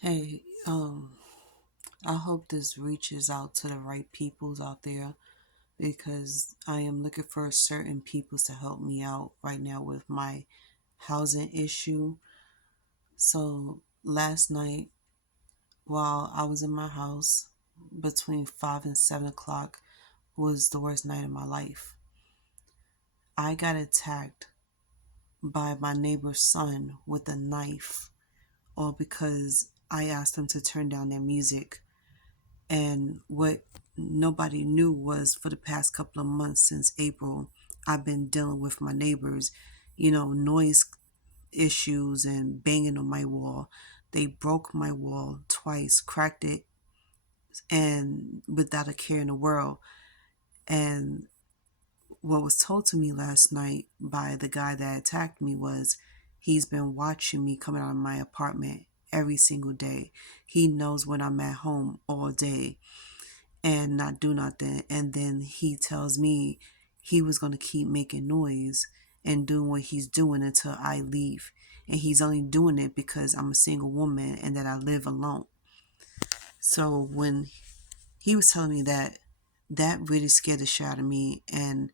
Hey, I hope this reaches out to the right peoples out there because I am looking for certain peoples to help me out right now with my housing issue. So last night, while I was in my house, between 5 and 7 o'clock was the worst night of my life. I got attacked by my neighbor's son with a knife, all because I asked them to turn down their music. And what nobody knew was for the past couple of months since April, I've been dealing with my neighbors, noise issues and banging on my wall. They broke my wall twice, cracked it, and without a care in the world. And what was told to me last night by the guy that attacked me was he's been watching me coming out of my apartment every single day. He knows when I'm at home all day and not do nothing. And then he tells me he was going to keep making noise and doing what he's doing until I leave. And he's only doing it because I'm a single woman and that I live alone. So when he was telling me that, that really scared the shit out of me. And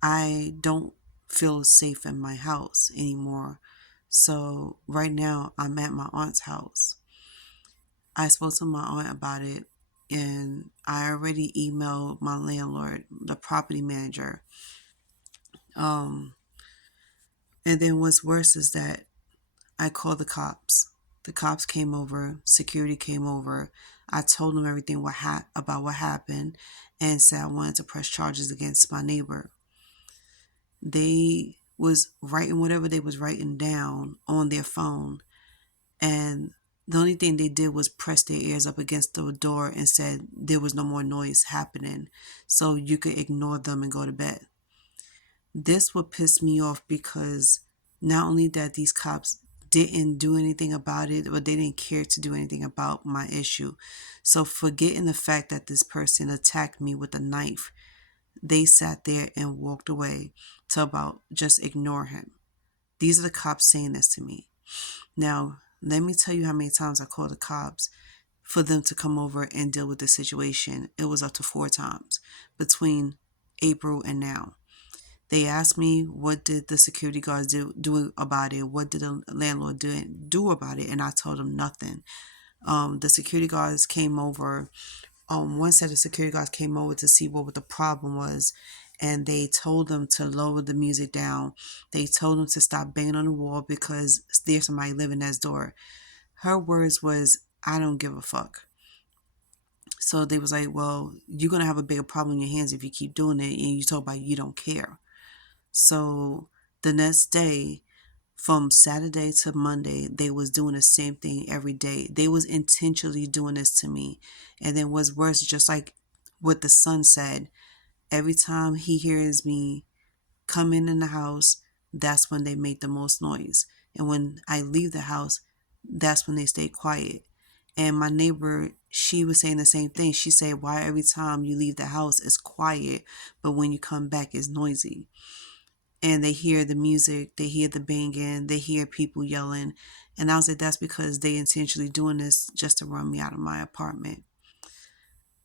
I don't feel safe in my house anymore. So right now I'm at my aunt's house. I spoke to my aunt about it and I already emailed my landlord, the property manager. Um, and then what's worse is that I called the cops. The cops came over, security came over. I told them everything about what happened and said I wanted to press charges against my neighbor. They was writing whatever they was writing down on their phone, and the only thing they did was press their ears up against the door and said there was no more noise happening, so you could ignore them and go to bed. This would piss me off because not only that these cops didn't do anything about it, but they didn't care to do anything about my issue. So forgetting the fact that this person attacked me with a knife, they sat there and walked away to about just ignore him. These are the cops saying this to me. Now, let me tell you how many times I called the cops for them to come over and deal with the situation. It was up to 4 times between April and now. They asked me what did the security guards do about it? What did the landlord do about it? And I told them nothing. The security guards came over. One set of security guards came over to see what the problem was, and they told them to lower the music down. They told them to stop banging on the wall because there's somebody living next door. Her words was, "I don't give a fuck." So they was like, "Well, you're gonna have a bigger problem in your hands if you keep doing it," and you talk about you don't care. So the next day, from Saturday to Monday, they was doing the same thing every day. They was intentionally doing this to me. And then what's worse, just like what the son said, every time he hears me come in the house, that's when they make the most noise. And when I leave the house, that's when they stay quiet. And my neighbor, she was saying the same thing. She said, "Why every time you leave the house it's quiet, but when you come back it's noisy?" And they hear the music, they hear the banging, they hear people yelling. And I was like, that's because they intentionally doing this just to run me out of my apartment.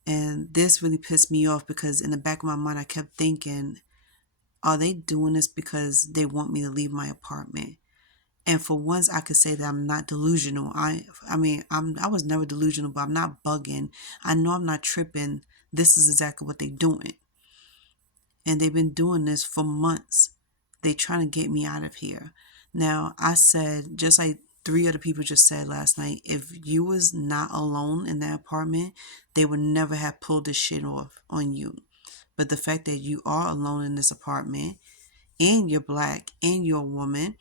And this really pissed me off because in the back of my mind, I kept thinking, are they doing this because they want me to leave my apartment? And for once, I could say that I'm not delusional. I was never delusional, but I'm not bugging. I know I'm not tripping. This is exactly what they're doing. And they've been doing this for months. They trying to get me out of here. Now, I said, just like three other people just said last night, if you was not alone in that apartment, they would never have pulled this shit off on you. But the fact that you are alone in this apartment and you're black and you're a woman,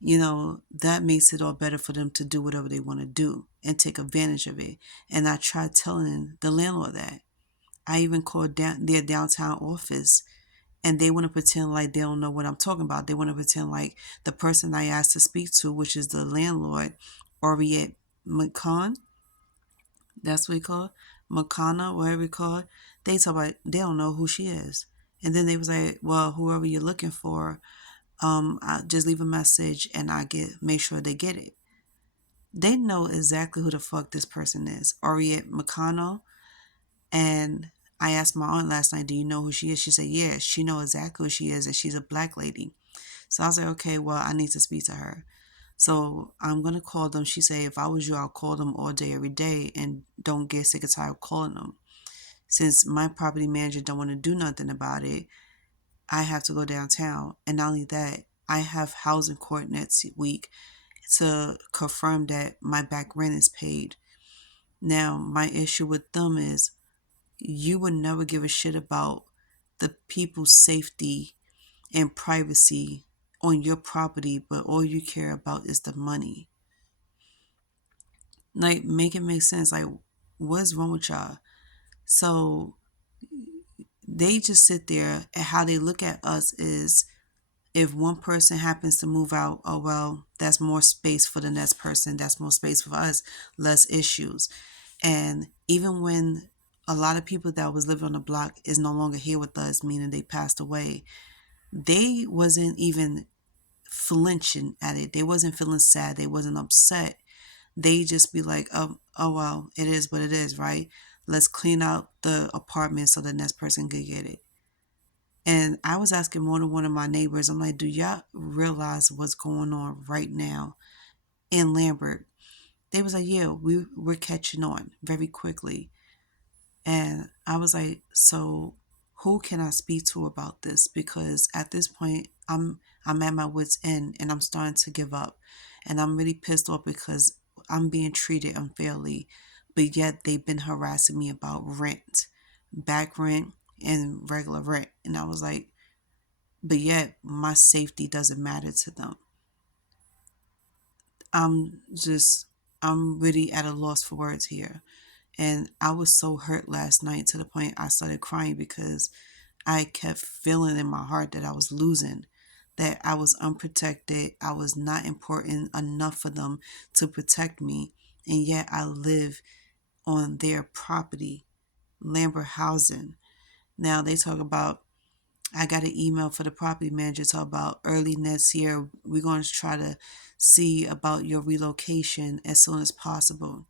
that makes it all better for them to do whatever they want to do and take advantage of it. And I tried telling the landlord that. I even called their downtown office and they want to pretend like they don't know what I'm talking about. They want to pretend like the person I asked to speak to, which is the landlord, Oriette McCon, that's what he called, McConna, whatever he called. They talk about they don't know who she is, and then they was like, well, whoever you're looking for, I just leave a message and I make sure they get it. They know exactly who the fuck this person is. Ariette McConnell. And I asked my aunt last night, do you know who she is? She said, yeah, she know exactly who she is, and she's a black lady. So I was like, okay, well, I need to speak to her. So I'm going to call them. She said, if I was you, I'll call them all day, every day, and don't get sick and tired of calling them. Since my property manager don't want to do nothing about it, I have to go downtown. And not only that, I have housing court next week to confirm that my back rent is paid. Now, my issue with them is you would never give a shit about the people's safety and privacy on your property, but all you care about is the money. Like, make it make sense. Like, what's wrong with y'all? So they just sit there, and how they look at us is, if one person happens to move out, oh well, that's more space for the next person, that's more space for us, less issues. And even when a lot of people that was living on the block is no longer here with us, meaning they passed away, they wasn't even flinching at it. They wasn't feeling sad. They wasn't upset. They just be like, oh well, it is what it is, right? Let's clean out the apartment so the next person could get it. And I was asking more than one of my neighbors, I'm like, do y'all realize what's going on right now in Lambert? They was like, yeah, we're catching on very quickly. And I was like, so who can I speak to about this? Because at this point, I'm at my wits' end, and I'm starting to give up. And I'm really pissed off because I'm being treated unfairly, but yet they've been harassing me about rent, back rent, and regular rent. And I was like, but yet my safety doesn't matter to them. I'm just, I'm really at a loss for words here. And I was so hurt last night to the point I started crying because I kept feeling in my heart that I was losing, that I was unprotected. I was not important enough for them to protect me. And yet I live on their property, Lambert Housing. Now they talk about, I got an email for the property manager talk about early next year, we're going to try to see about your relocation as soon as possible.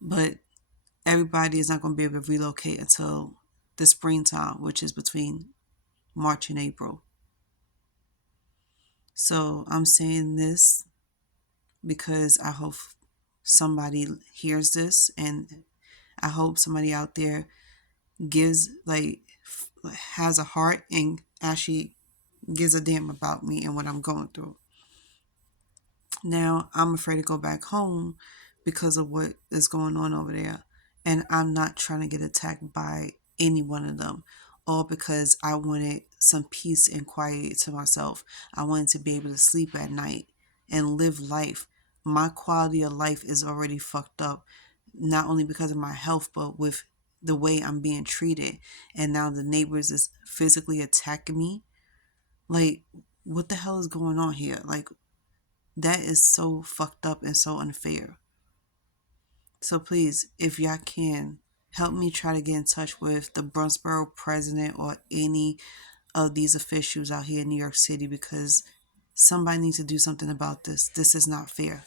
But everybody is not going to be able to relocate until the springtime, which is between March and April. So I'm saying this because I hope somebody hears this, and I hope somebody out there gives, like, has a heart and actually gives a damn about me and what I'm going through. Now, I'm afraid to go back home because of what is going on over there. And I'm not trying to get attacked by any one of them, all because I wanted some peace and quiet to myself. I wanted to be able to sleep at night and live life. My quality of life is already fucked up, not only because of my health, but with the way I'm being treated. And now the neighbors is physically attacking me. Like, what the hell is going on here? Like, that is so fucked up and so unfair. So please, if y'all can, help me try to get in touch with the Brownsboro president or any of these officials out here in New York City, because somebody needs to do something about this. This is not fair.